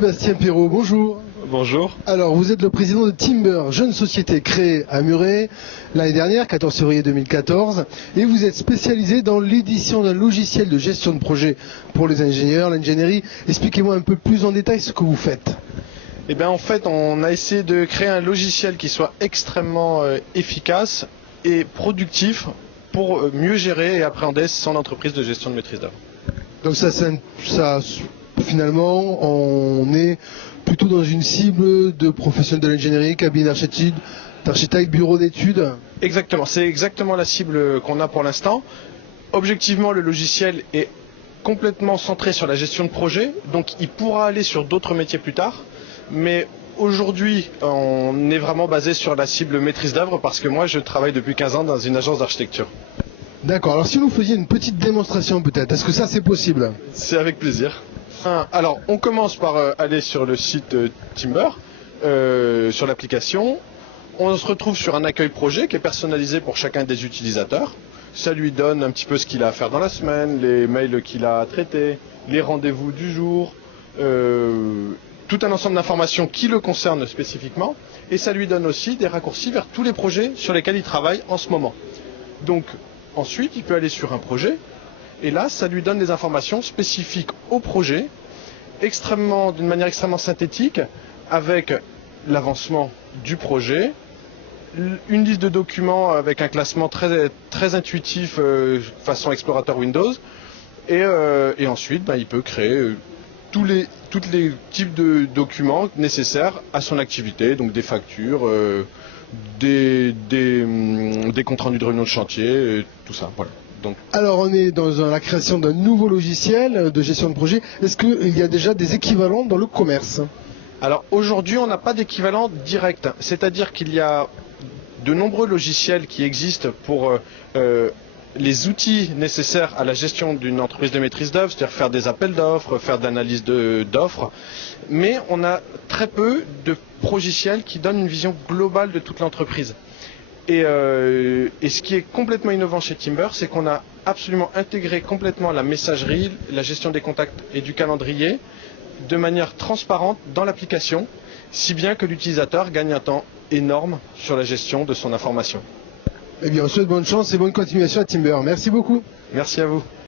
Sébastien Perrault, bonjour. Bonjour. Alors, vous êtes le président de Timber, jeune société créée à Muret l'année dernière, 14 février 2014, et vous êtes spécialisé dans l'édition d'un logiciel de gestion de projet pour les ingénieurs, l'ingénierie. Expliquez-moi un peu plus en détail ce que vous faites. Eh bien, en fait, on a essayé de créer un logiciel qui soit extrêmement efficace et productif pour mieux gérer et appréhender son entreprise de gestion de maîtrise d'œuvre. Donc finalement, on est plutôt dans une cible de professionnels de l'ingénierie, cabinet d'architectes, bureau d'études. Exactement, c'est exactement la cible qu'on a pour l'instant. Objectivement, le logiciel est complètement centré sur la gestion de projet, donc il pourra aller sur d'autres métiers plus tard. Mais aujourd'hui, on est vraiment basé sur la cible maîtrise d'œuvre parce que moi, je travaille depuis 15 ans dans une agence d'architecture. D'accord, alors si vous faisiez une petite démonstration peut-être, est-ce que ça c'est possible? C'est avec plaisir. Alors, on commence par aller sur le site Timber, sur l'application. On se retrouve sur un accueil projet qui est personnalisé pour chacun des utilisateurs. Ça lui donne un petit peu ce qu'il a à faire dans la semaine, les mails qu'il a à traiter, les rendez-vous du jour, tout un ensemble d'informations qui le concernent spécifiquement. Et ça lui donne aussi des raccourcis vers tous les projets sur lesquels il travaille en ce moment. Donc, ensuite, il peut aller sur un projet. Et là, ça lui donne des informations spécifiques au projet, d'une manière extrêmement synthétique, avec l'avancement du projet, une liste de documents avec un classement très intuitif façon explorateur Windows, et ensuite, il peut créer tous les types de documents nécessaires à son activité, donc des factures, des comptes rendus de réunion de chantier, tout ça. Voilà. Donc. Alors on est dans la création d'un nouveau logiciel de gestion de projet. Est-ce qu'il y a déjà des équivalents dans le commerce? Alors aujourd'hui on n'a pas d'équivalent direct. C'est-à-dire qu'il y a de nombreux logiciels qui existent pour les outils nécessaires à la gestion d'une entreprise de maîtrise d'œuvre, c'est-à-dire faire des appels d'offres, faire de l'analyse d'offres. Mais on a très peu de logiciels qui donnent une vision globale de toute l'entreprise. Et ce qui est complètement innovant chez Timber, c'est qu'on a absolument intégré complètement la messagerie, la gestion des contacts et du calendrier de manière transparente dans l'application, si bien que l'utilisateur gagne un temps énorme sur la gestion de son information. Eh bien, on souhaite bonne chance et bonne continuation à Timber. Merci beaucoup. Merci à vous.